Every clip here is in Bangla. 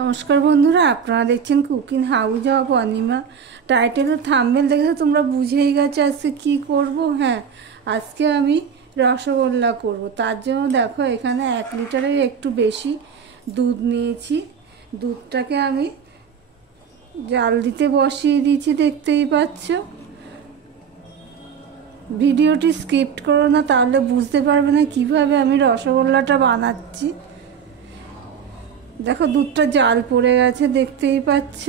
নমস্কার বন্ধুরা, আপনারা দেখছেন cooking house of Anima. Title ও থাম্বনেল দেখে তোমরা বুঝেই গেছো আজকে কি করব। হ্যাঁ, আজকে আমি রসগোল্লা করব। তার জন্য দেখো এখানে 1 লিটারের একটু বেশি দুধ নিয়েছি। দুধটাকে আমি জাল দিতে বসিয়ে দিয়েছি, দেখতেই পাচ্ছ। ভিডিওটি স্কিপ করো না, তাহলে বুঝতে পারবে না কিভাবে আমি রসগোল্লাটা বানাচ্ছি। দেখো দুধটা জাল পড়ে গেছে, দেখতেই পাচ্ছ।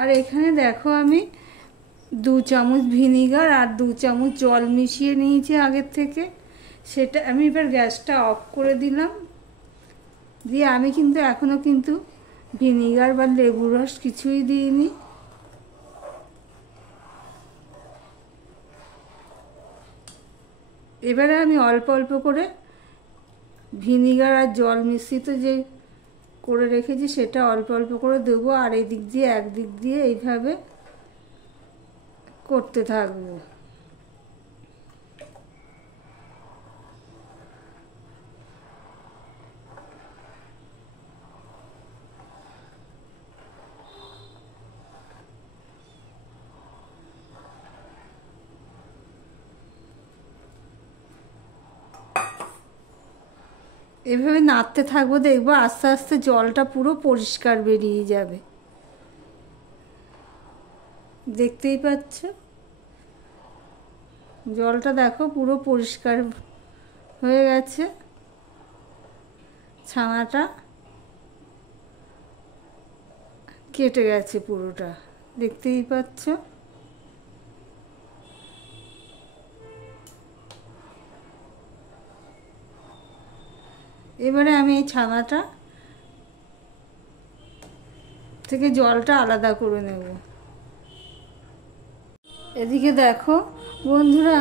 আর এখানে দেখো আমি 2 চামচ ভিনিগার আর 2 চামচ জল মিশিয়ে নিয়েছি আগের থেকে। সেটা আমি এবার গ্যাসটা অফ করে দিলাম। দিয়ে আমি কিন্তু এখনো ভিনিগার বা লেবুর রস কিছুই দিইনি। এবারে আমি অল্প অল্প করে ভিনিগার আর জল মিশ্রিত যে করে রেখেছি সেটা অল্প অল্প করে দেবো। আর এই দিক দিয়ে একদিক দিয়ে এইভাবে করতে থাকবো। এভাবে নাড়তে থাকবো, দেখবো আস্তে আস্তে জলটা পুরো পরিষ্কার বেরিয়ে যাবে। দেখতেই পাচ্ছ জলটা, দেখো পুরো পরিষ্কার হয়ে গেছে। ছানাটা কেটে গেছে পুরোটা, দেখতেই পাচ্ছ। এবারে আমি এই ছানাটা থেকে জলটা আলাদা করে নেব। এদিকে দেখো বন্ধুরা,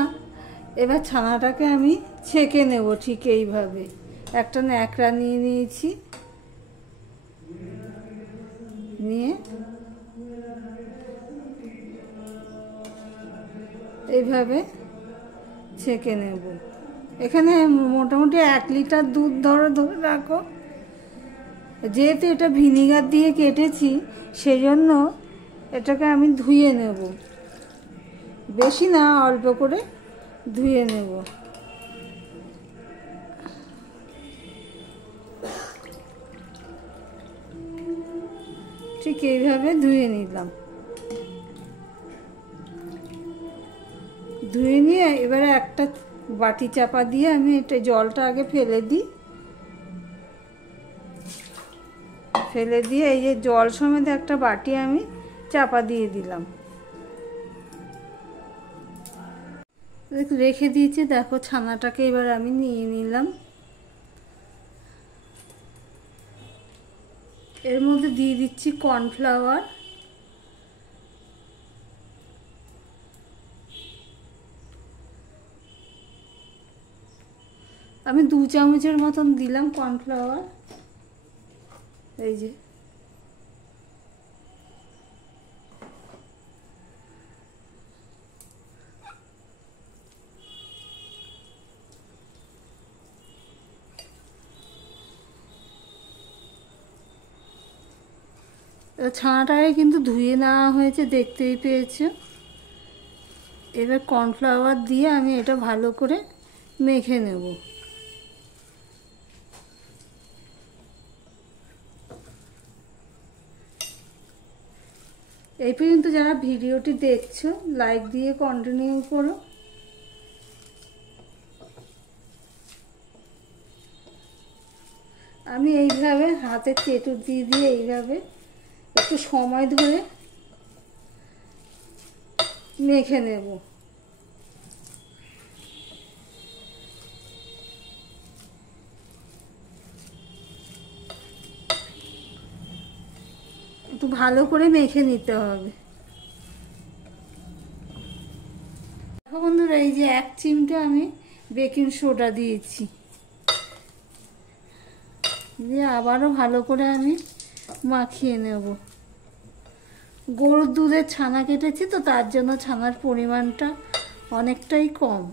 এবার ছানাটাকে আমি ছেঁকে নেব ঠিক এইভাবে। একটা ন্যাকড়া নিয়ে নিয়েছি, নিয়ে এইভাবে ছেঁকে নেব। এখানে মোটামুটি 1 লিটার দুধ ধরে রাখো। যেহেতু এটা ভিনিগার দিয়ে কেটেছি সেই জন্য এটাকে আমি ধুয়ে নেব। বেশি না, অল্প করে ধুয়ে নেব। ঠিক এইভাবে ধুয়ে নিলাম। ধুয়ে নিয়ে এবারে একটা বাটি চাপা দিয়ে আমি এটা জলটা আগে ফেলে দিই। ফেলে দিয়ে এই যে জল সমেত একটা বাটি আমি চাপা দিয়ে দিলাম, রেখে দিয়েছি। দেখো ছানাটাকে এবার আমি নিয়ে নিলাম। এর মধ্যে দিয়ে দিচ্ছি কর্নফ্লাওয়ার। আমি 2 চামচের মতন দিলাম কর্নফ্লাওয়ার। এই যে ছানাটাকে কিন্তু ধুয়ে নেওয়া হয়েছে, দেখতেই পেয়েছো। এবার কর্নফ্লাওয়ার দিয়ে আমি এটা ভালো করে মেখে নেব। এই পর্যন্ত যারা ভিডিওটি দেখছো লাইক দিয়ে কন্টিনিউ করো। আমি এইভাবে হাতের চেটুর দিয়ে দিয়ে এইভাবে একটু সময় ধরে মেখে নেব। একটু ভালো করে মেখে নিতে হবে। দেখো বন্ধুরা, এই যে 1 চিমটা আমি বেকিং সোডা দিয়েছি। দিয়ে আবারও ভালো করে আমি মাখিয়ে নেব। গরুর দুধের ছানা কেটেছি তো, তার জন্য ছানার পরিমাণটা অনেকটাই কম।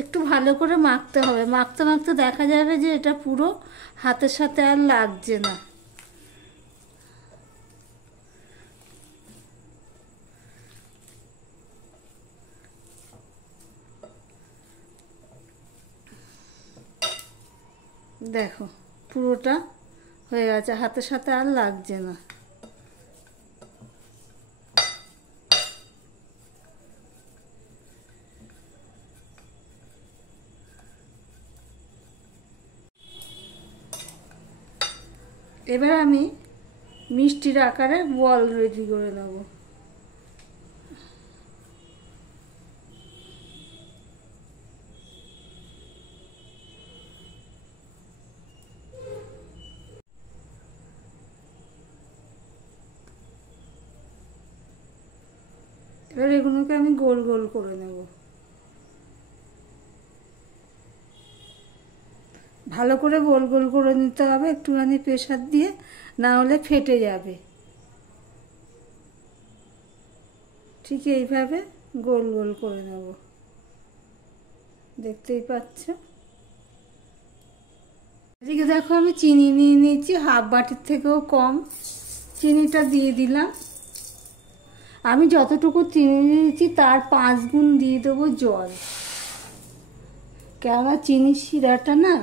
একটু ভালো করে মাখতে হবে, মাখতে মাখতে দেখা যাবে যে এটা পুরো হাতের সাথে আর লাগছে না। দেখো পুরোটা হয়ে গেছে, হাতের সাথে আর লাগছে না। এবার আমি মিষ্টির আকারে বল রেডি করে নেব। এবার এগুলোকে আমি গোল গোল করে নেব। ভালো করে গোল গোল করে নিতে হবে, একটুখানি প্রেসার দিয়ে, না হলে ফেটে যাবে। ঠিক এইভাবে গোল গোল করে নেব, দেখতেই পাচ্ছ। এদিকে দেখো আমি চিনি নিয়ে নিয়েছি, হাফ বাটির থেকেও কম চিনিটা দিয়ে দিলাম। আমি যতটুকু চিনি নিয়েছি তার 5 গুণ দিয়ে দেবো জল, কেননা চিনির শিরাটা না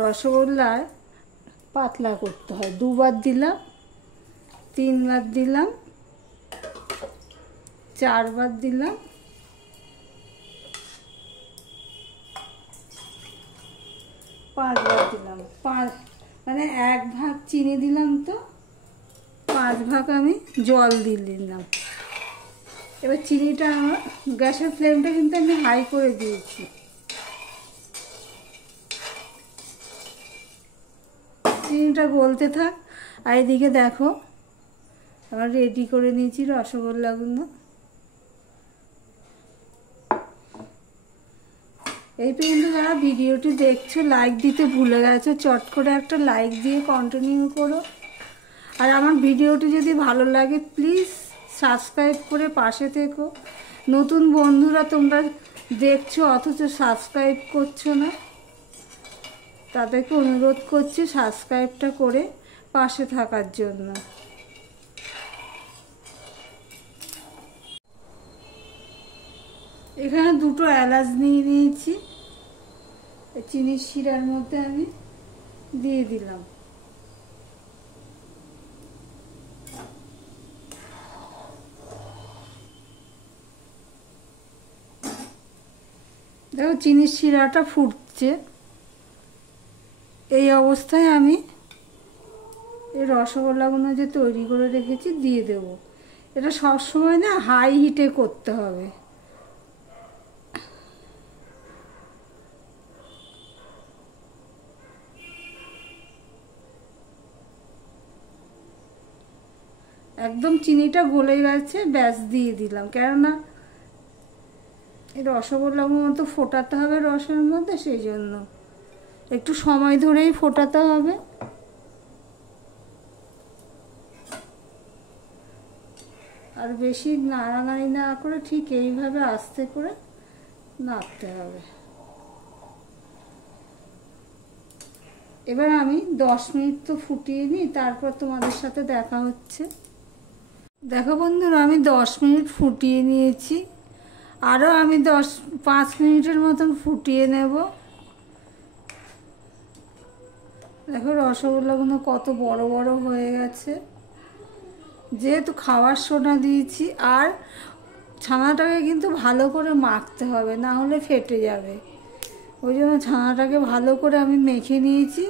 রসগোল্লায় পাতলা করতে হয়। 2 বার দিলাম, 3 বার দিলাম, 4 বার দিলাম, 5 বার দিলাম। মানে 1 ভাগ চিনি দিলাম, তো 5 ভাগ আমি জল দিয়ে দিলাম। এবার চিনিটা আমার, গ্যাসের ফ্লেমটা কিন্তু আমি হাই করে দিয়েছি। চিনিটা গলতে থাক, আর এদিকে দেখো আমার রেডি করে নিয়েছি রসগোল্লাগুলো। এই পর্যন্ত যারা ভিডিওটি দেখছো লাইক দিতে ভুলে গেছো, চট করে একটা লাইক দিয়ে কন্টিনিউ করো। আর আমার ভিডিওটি যদি ভালো লাগে প্লিজ সাবস্ক্রাইব করে পাশে থেকো। নতুন বন্ধুরা তোমরা দেখছো অথচ সাবস্ক্রাইব করছো না, তাদেরকে অনুরোধ করছি সাবস্ক্রাইবটা করে পাশে থাকার জন্য। এখানে 2টো এলাচ নিয়ে নিয়েছি, চিনির শিরার মধ্যে আমি দিয়ে দিলাম। দেখো চিনির শিরাটা ফুটছে, এই অবস্থায় আমি এই রসগোল্লাগুলো যে তৈরি করে রেখেছি দিয়ে দেব। এটা সবসময় না হাই হিটে করতে হবে। একদম চিনিটা গলে গেছে, ব্যাস দিয়ে দিলাম, কেননা এই রসগোল্লাগুলো মতো ফোটাতে হবে রসের মধ্যে, সেই জন্য একটু সময় ধরেই ফোটাতে হবে। আর বেশি নাড়ানাড়ি না করে ঠিক এইভাবে আস্তে করে নাড়তে হবে। এবার আমি 10 মিনিট তো ফুটিয়ে নিই, তারপর তোমাদের সাথে দেখা হচ্ছে। দেখো বন্ধুরা আমি 10 মিনিট ফুটিয়ে নিয়েছি, আরও আমি 5 মিনিটের মতন ফুটিয়ে নেব। দেখো রসগোল্লাগুলো কত বড় বড় হয়ে গেছে, যেহেতু খাওয়ার সোডা দিয়েছি। আর ছানাটাকে কিন্তু ভালো করে মাখতে হবে, না হলে ফেটে যাবে। ওই জন্য ছানাটাকে ভালো করে আমি মেখে নিয়েছি,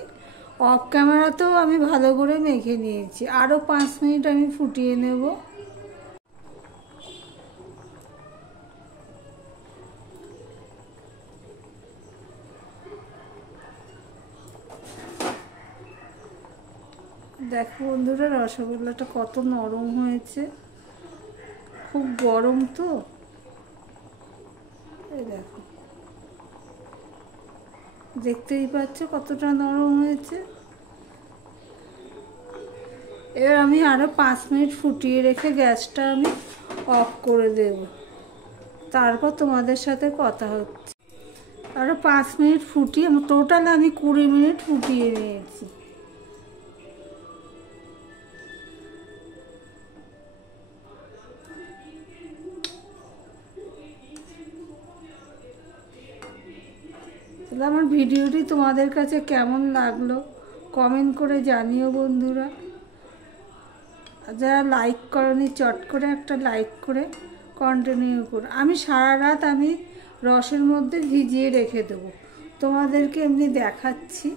অফ ক্যামেরাতেও আমি ভালো করে মেখে নিয়েছি। আরও 5 মিনিট আমি ফুটিয়ে নেব। দেখো বন্ধুরা রসগোল্লাটা কত নরম হয়েছে, খুব গরম তো, এই দেখো দেখতেই পাচ্ছ কতটা নরম হয়েছে। এবার আমি আরও 5 মিনিট ফুটিয়ে রেখে গ্যাসটা আমি অফ করে দেব। তারপর তোমাদের সাথে কথা হচ্ছে। আরও 5 মিনিট ফুটিয়ে, টোটাল আমি 20 মিনিট ফুটিয়ে নিয়েছি। তাহলে আমার ভিডিওটি তোমাদের কাছে কেমন লাগলো কমেন্ট করে জানিও বন্ধুরা। যারা লাইক করনি চট করে একটা লাইক করে কন্টিনিউ করো। আমি সারা রাত আমি রসের মধ্যে ভিজিয়ে রেখে দেবো, তোমাদেরকে এমনি দেখাচ্ছি।